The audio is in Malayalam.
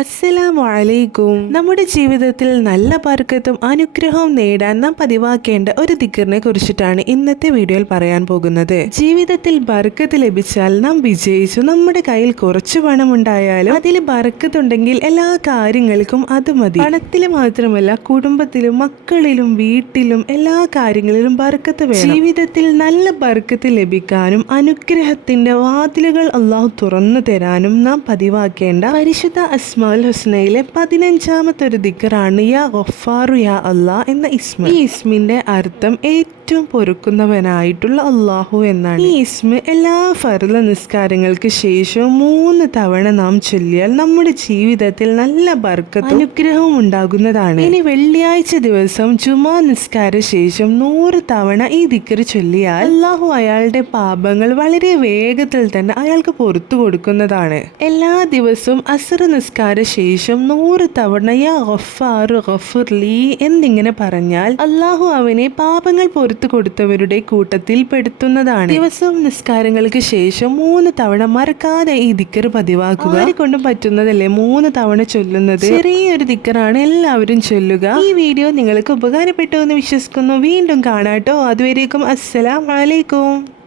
അസ്സലാമു അലൈക്കും നമ്മുടെ ജീവിതത്തിൽ നല്ല ബർക്കത്തും അനുഗ്രഹവും നേടാൻ നാം പതിവാക്കേണ്ട ഒരു ദിക്കറിനെ കുറിച്ചിട്ടാണ് ഇന്നത്തെ വീഡിയോയിൽ പറയാൻ പോകുന്നത്. ജീവിതത്തിൽ ബർക്കത്ത് ലഭിച്ചാൽ നാം വിജയിച്ചു. നമ്മുടെ കയ്യിൽ കുറച്ച് പണം ഉണ്ടായാലും അതിൽ ബർക്കത്തുണ്ടെങ്കിൽ എല്ലാ കാര്യങ്ങൾക്കും അത് മതി. പണത്തിൽ മാത്രമല്ല കുടുംബത്തിലും മക്കളിലും വീട്ടിലും എല്ലാ കാര്യങ്ങളിലും ബർക്കത്ത് വേണം. ജീവിതത്തിൽ നല്ല ബർക്കത്ത് ലഭിക്കാനും അനുഗ്രഹത്തിന്റെ വാതിലുകൾ അള്ളാഹു തുറന്നു തരാനും നാം പതിവാക്കേണ്ട പരിശുദ്ധ അസ്മാൽ ഹുസ്നയിലെ പതിനഞ്ചാമത്തെ ഒരു ദിക്കറാണ് യാ ഗഫാറു യാ അള്ളാ എന്ന ഇസ്മ. ഈ ഇസ്മിന്റെ അർത്ഥം ഏറ്റവും പൊറുക്കുന്നവനായിട്ടുള്ള അള്ളാഹു എന്നാണ്. ഈ ഇസ്മ എല്ലാ ഫർല നിസ്കാരങ്ങൾക്ക് ശേഷവും മൂന്ന് തവണ നാം ചൊല്ലിയാൽ നമ്മുടെ ജീവിതത്തിൽ നല്ല ബർക്കത്തും അനുഗ്രഹവും ഉണ്ടാകുന്നതാണ്. ഇനി വെള്ളിയാഴ്ച ദിവസം ജുമാ നിസ്കാര ശേഷം നൂറ് തവണ ഈ ദിക്കർ ചൊല്ലിയാൽ അള്ളാഹു അയാളുടെ പാപങ്ങൾ വളരെ വേഗത്തിൽ തന്നെ അയാൾക്ക് പുറത്തു കൊടുക്കുന്നതാണ്. എല്ലാ ദിവസവും അസർ നിസ്കാര ശേഷം നൂറ് തവണ എന്നിങ്ങനെ പറഞ്ഞാൽ അള്ളാഹു അവനെ പാപങ്ങൾ പൊറത്തു കൊടുത്തവരുടെ കൂട്ടത്തിൽ പെടുത്തുന്നതാണ്. ദിവസവും നിസ്കാരങ്ങൾക്ക് ശേഷം മൂന്ന് തവണ മറക്കാതെ ഈ ദിക്കർ പതിവാക്കുക. ആരെ കൊണ്ടും പറ്റുന്നതല്ലേ മൂന്ന് തവണ ചൊല്ലുന്നത്? ചെറിയൊരു ദിക്കറാണ് എല്ലാവരും ചൊല്ലുക. ഈ വീഡിയോ നിങ്ങൾക്ക് ഉപകാരപ്പെട്ടു എന്ന് വിശ്വസിക്കുന്നു. വീണ്ടും കാണാട്ടോ. അതുവരേക്കും അസ്സലാം വലൈക്കും